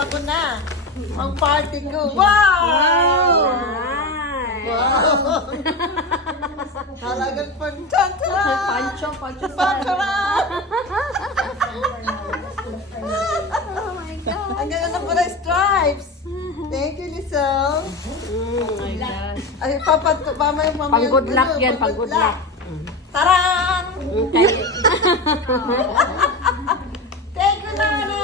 ako na. Ang party ko. Wow! Wow! Talagang pantantara! Pancho. Pantara! Oh my God. Ang ganda na pala stripes. Thank you, Lizelle. Oh my God. Ay, mamaya. Pang good luck yan, pang good luck. Tarang! Okay. Thank you, Nana!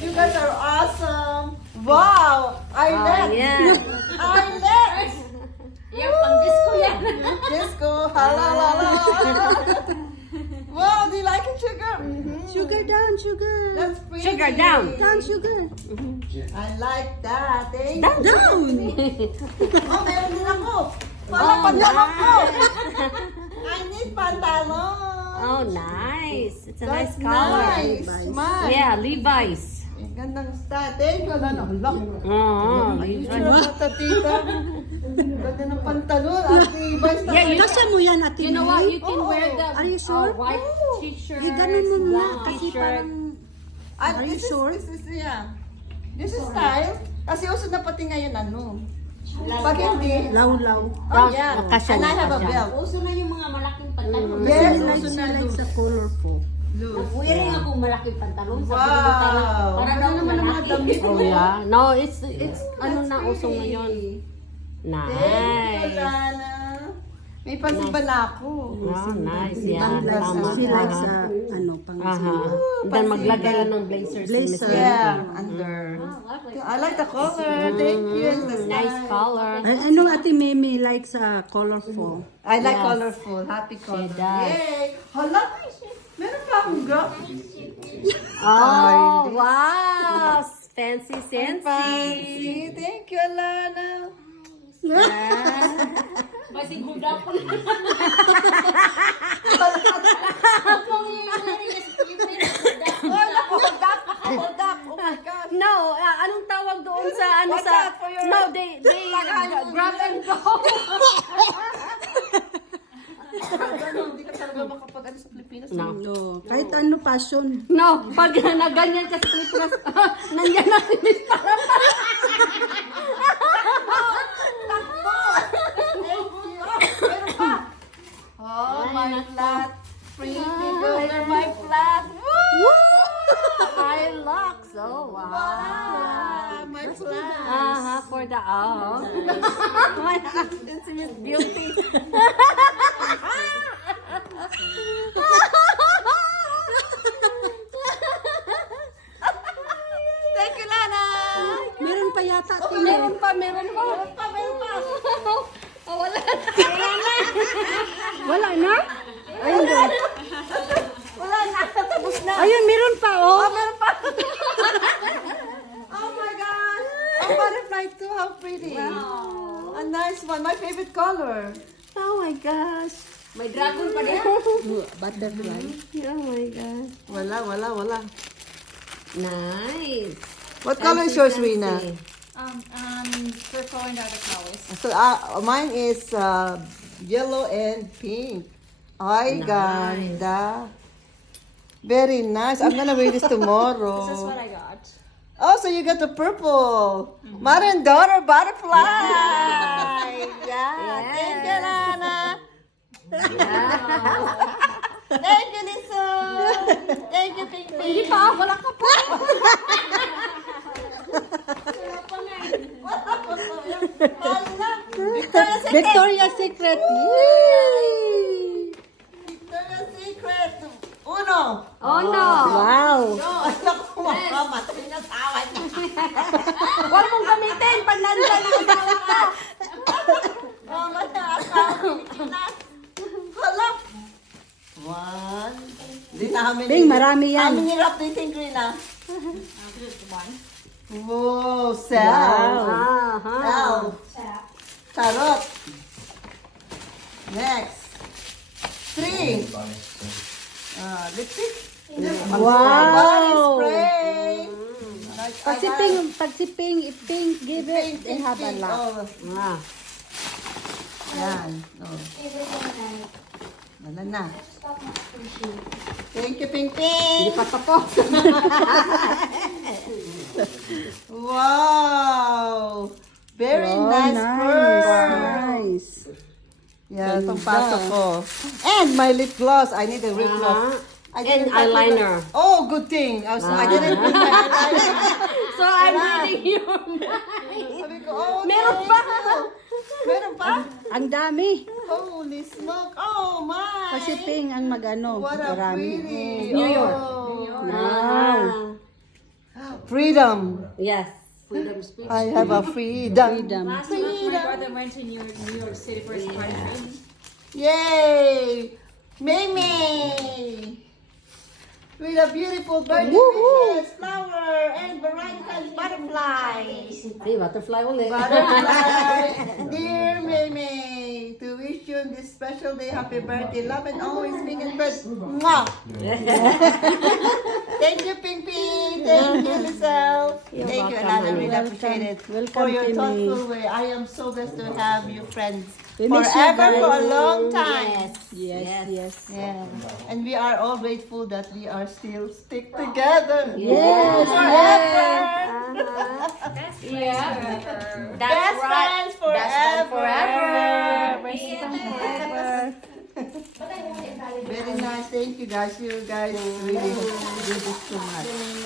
You guys are awesome! Wow! I Oh, let! yeah. I let! Yan, pang disco yan. Disco! Hala, hala! Wow, do you like it, Sugar? Sugar down, sugar. That's pretty. Sugar down. Down, sugar. I like that. Thank you. Down. Oh, meron din ako. Wala pantalon ko. I need pantalon. Oh, nice. It's a nice That's color. nice. Smart. Yeah, Levi's. Ang gandang style. Thank you. Wala na. Wala. Oh, Levi's. Tita, tita. Ganda ng pantalon. Ate Ibay. Yeah, you- Kasi mo yan, Ate You know what? May. You can wear the Are you sure? white t-shirt, Eh, ganun mo na. black Kasi t-shirt. parang... Ah, Are you sure? This is, yeah. This is style. Kasi uso na pati ngayon, ano. Pag hindi, Law-law. oh yeah. Kasya And I na, have a kasya. belt. Uso na yung mga malaking pantalon. Yes, Kasi like uso na like loose. sa colorful. Wearing ako malaking pantalon. Sabi Wow. ko para daw Ano naman ang mga malaki. damit Oh, mo? yeah. No, it's ano na uso ngayon. Thank you, Nice. Lana. May pansiba na ako. Oh, nice. Yeah, tama. Kasi like Aha. sa, ano, pang... Aha. Then maglagay ka ng blazers. Blazer. Yeah, under. I like the color. Thank you. The Nice style. color. Ano Ate Meme like sa colorful? I like Yes. colorful. Happy color. does. Yay! Hala! Meron pa akong girl. Oh, wow. Fancy, fancy. Fancy. Thank you, Alana. Kasi guda ko na. Oh, naku, hold up. Hold up. Oh my God. No, anong tawag doon sa ano Watch sa out for your- No, they grab and go. Hindi ka talaga makapag-ano sa Pilipinas. No. No, kahit ano passion. No, pag naganyan ka sa Pilipinas, nandiyan na si Miss Para. Oh, my flat. Pretty good. My flat. Woo! I locks. Oh, wow. Ah, my flat. For the my accent is beauty. Thank you, Lana. Meron pa yata Ate Meme. Meron pa. Meron pa. Oh, wala na. Wala na? Ayun na. Wala na. Tapos na. Ayun, meron pa oh. Meron pa. Oh my gosh. A butterfly too. How pretty. A nice one. My favorite color. Oh my gosh. May dragon pa din. Butterfly. Oh my gosh. Wala. Nice. What color is yours, Fancy, Rina? fancy. Purple and other colors. So mine is yellow and pink. Ay, Nice. ganda. Very nice. I'm gonna wear this tomorrow. This is what I got. Oh, so you got the purple. Mother and daughter butterfly. Yeah. Thank you, Lana. Thank you, Lisa. Thank you, Pink Pink. Hindi pa. Wala ka pa. Victoria's Secret. Yay! Victoria's Secret. Uno. Oh no. Wow. No, naku, makamat. Pinasawa niya. Huwag mong gamitin pag nandyan ang asawa ka. Oh, asawa. Hala. One. Di namin. Bing, marami yan. How many wrap do you think, Rina? Whoa, cell. Aha. Cell. Carrot. Next. 3. Lipstick. Wow. Body spray. Pag si Ping, give it and have a laugh. Oh, Ah. yan. Oh. Wala na. Thank you, Ping Ping. Hindi pa tapos. Wow! Very Oh, nice pearl. Nice. Yeah, pangpasok ko. And my lip gloss. I need a lip gloss. I And didn't pack my eyeliner. lip- Oh, good thing. I didn't put my eyeliner. So I'm reading you. Sabi ko, oh, Meron thank pa. you. Meron pa? Ang dami. Holy smoke. Oh, my. Kasi Ping ang mag-ano. What a Marami. pretty. New York. Oh. Wow. Freedom. Yes. Freedom speech. I have a freedom. Freedom. Last month, my brother went to New York City for his conference. Yay! May! With a beautiful birthday wishes, flower, and varieties butterflies. Hey, butterfly ulit. Butterfly, dear May, to wish you on this special day, happy birthday, love and always being in bed. Mwah! Thank you, Ping Ping. Thank you, Lizelle. Thank you, and I really appreciate it. Welcome, For your Timmy. thoughtful way. I am so blessed to have you friends. We miss you, Forever, for a guys. long time. Yes. Yeah. And we are all grateful that we are still stick together. Yes, Forever. Yeah. Best That's right. friends forever. Forever. Very nice. Thank you guys. You guys really did this too much.